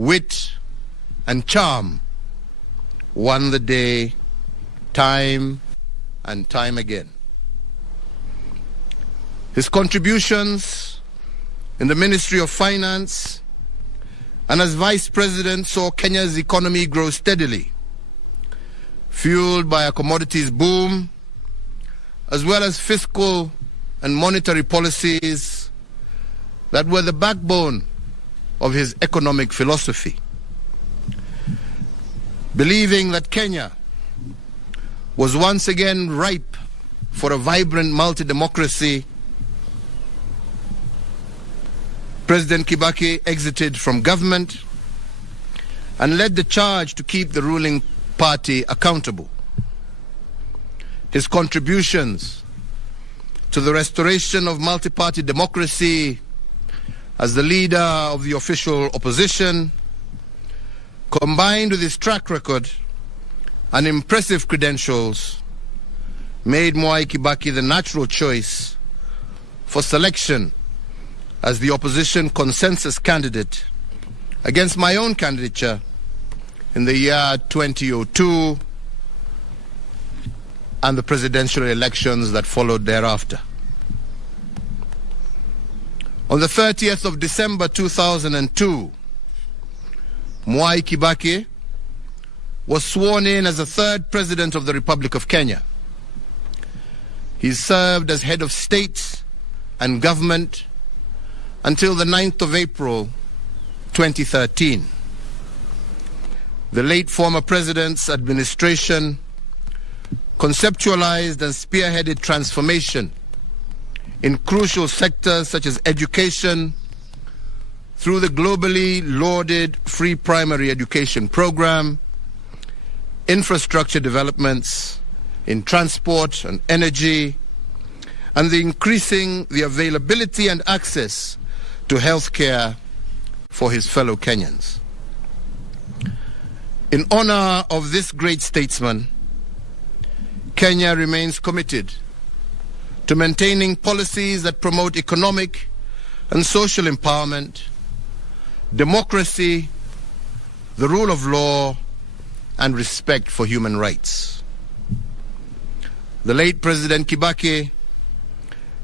wit, and charm won the day time and time again. His contributions in the Ministry of Finance and as Vice President saw Kenya's economy grow steadily, fueled by a commodities boom, as well as fiscal and monetary policies that were the backbone of his economic philosophy. Believing that Kenya was once again ripe for a vibrant multi-democracy, President Kibaki exited from government and led the charge to keep the ruling party accountable. His contributions to the restoration of multi-party democracy as the leader of the official opposition, combined with his track record and impressive credentials, made Mwai Kibaki the natural choice for selection as the opposition consensus candidate against my own candidature in the year 2002 and the presidential elections that followed thereafter. On the 30th of December 2002, Mwai Kibaki was sworn in as the third president of the Republic of Kenya. He served as head of state and government until the 9th of April 2013. The late former president's administration conceptualized and spearheaded transformation in crucial sectors such as education through the globally lauded free primary education program, infrastructure developments in transport and energy, and the increasing the availability and access to health care for his fellow Kenyans. In honor of this great statesman, Kenya remains committed to maintaining policies that promote economic and social empowerment, democracy, the rule of law, and respect for human rights. The late President Kibaki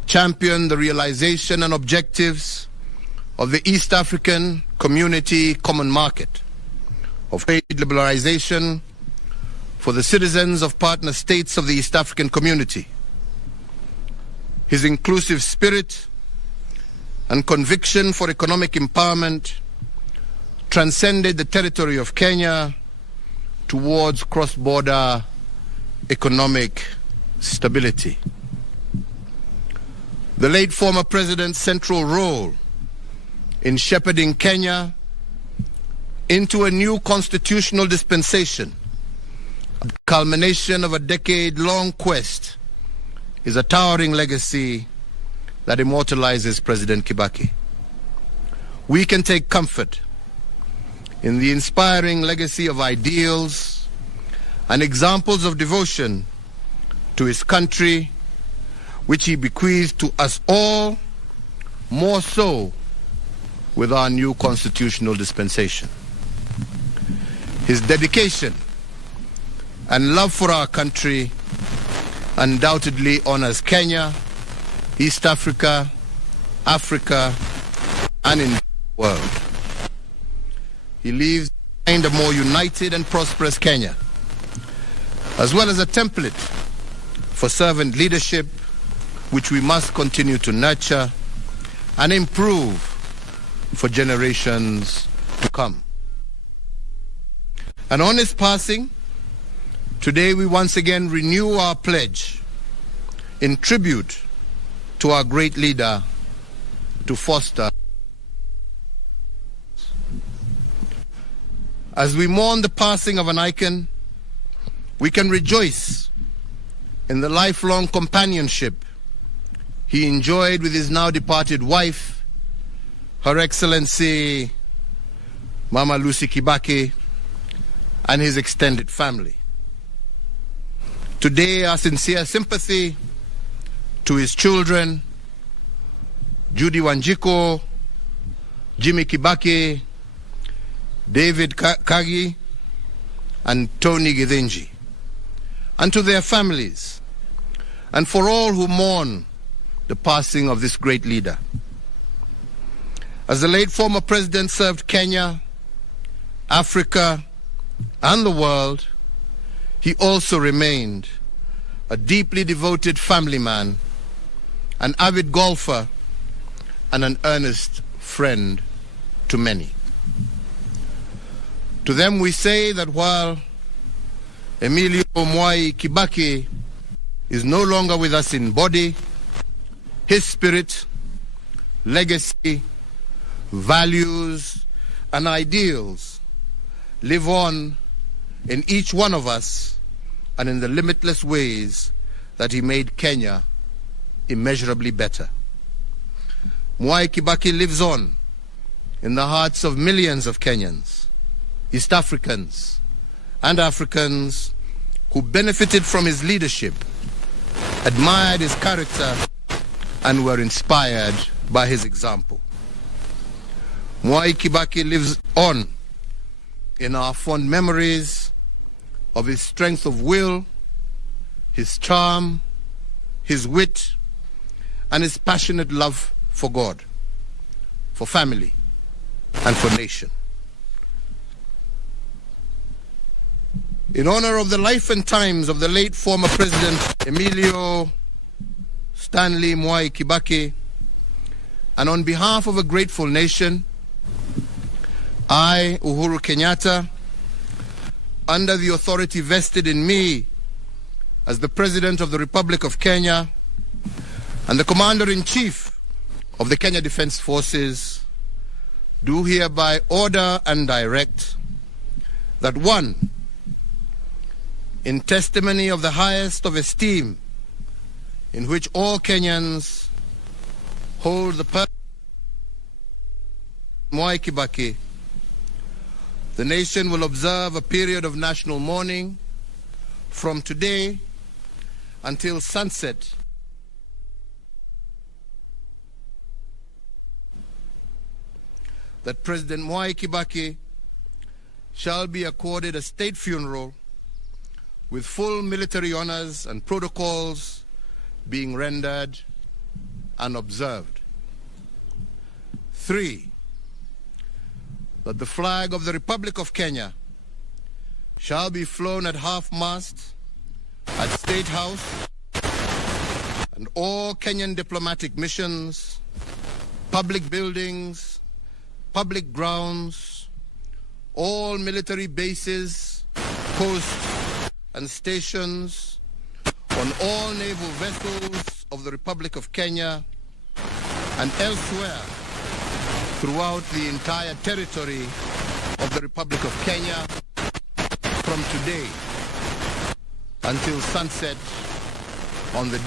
championed the realization and objectives of the East African Community Common Market, of trade liberalization for the citizens of partner states of the East African Community. His inclusive spirit and conviction for economic empowerment transcended the territory of Kenya towards cross-border economic stability. The late former president's central role in shepherding Kenya into a new constitutional dispensation, the culmination of a decade-long quest, is a towering legacy that immortalizes President Kibaki. We can take comfort in the inspiring legacy of ideals and examples of devotion to his country, which he bequeathed to us all, more so with our new constitutional dispensation. His dedication and love for our country undoubtedly honors Kenya, East Africa, Africa, and in the world. He leaves behind a more united and prosperous Kenya, as well as a template for servant leadership, which we must continue to nurture and improve for generations to come. And on his passing, today we once again renew our pledge in tribute to our great leader to foster. As we mourn the passing of an icon, we can rejoice in the lifelong companionship he enjoyed with his now departed wife, Her Excellency Mama Lucy Kibaki, and his extended family. Today, our sincere sympathy to his children, Judy Wanjiko, Jimmy Kibaki, David Kagi, and Tony Githinji, and to their families, and for all who mourn the passing of this great leader. As the late former president served Kenya, Africa, and the world, he also remained a deeply devoted family man, an avid golfer, and an earnest friend to many. To them we say that while Emilio Mwai Kibaki is no longer with us in body, his spirit, legacy, values, and ideals live on in each one of us and in the limitless ways that he made Kenya immeasurably better. Mwai Kibaki lives on in the hearts of millions of Kenyans, East Africans, and Africans who benefited from his leadership, admired his character, and were inspired by his example. Mwai Kibaki lives on in our fond memories of his strength of will, his charm, his wit, and his passionate love for God, for family, and for nation. In honor of the life and times of the late former President Emilio Stanley Mwai Kibaki, and on behalf of a grateful nation, I, Uhuru Kenyatta, under the authority vested in me as the President of the Republic of Kenya and the Commander-in-Chief of the Kenya Defence Forces, do hereby order and direct that 1, in testimony of the highest of esteem in which all Kenyans hold the person of Mwai Kibaki, the nation will observe a period of national mourning from today until sunset. That President Mwai Kibaki shall be accorded a state funeral with full military honors and protocols being rendered and observed. 3, that the flag of the Republic of Kenya shall be flown at half-mast at State House and all Kenyan diplomatic missions, public buildings, public grounds, all military bases, posts, and stations, on all naval vessels of the Republic of Kenya and elsewhere throughout the entire territory of the Republic of Kenya from today until sunset on the day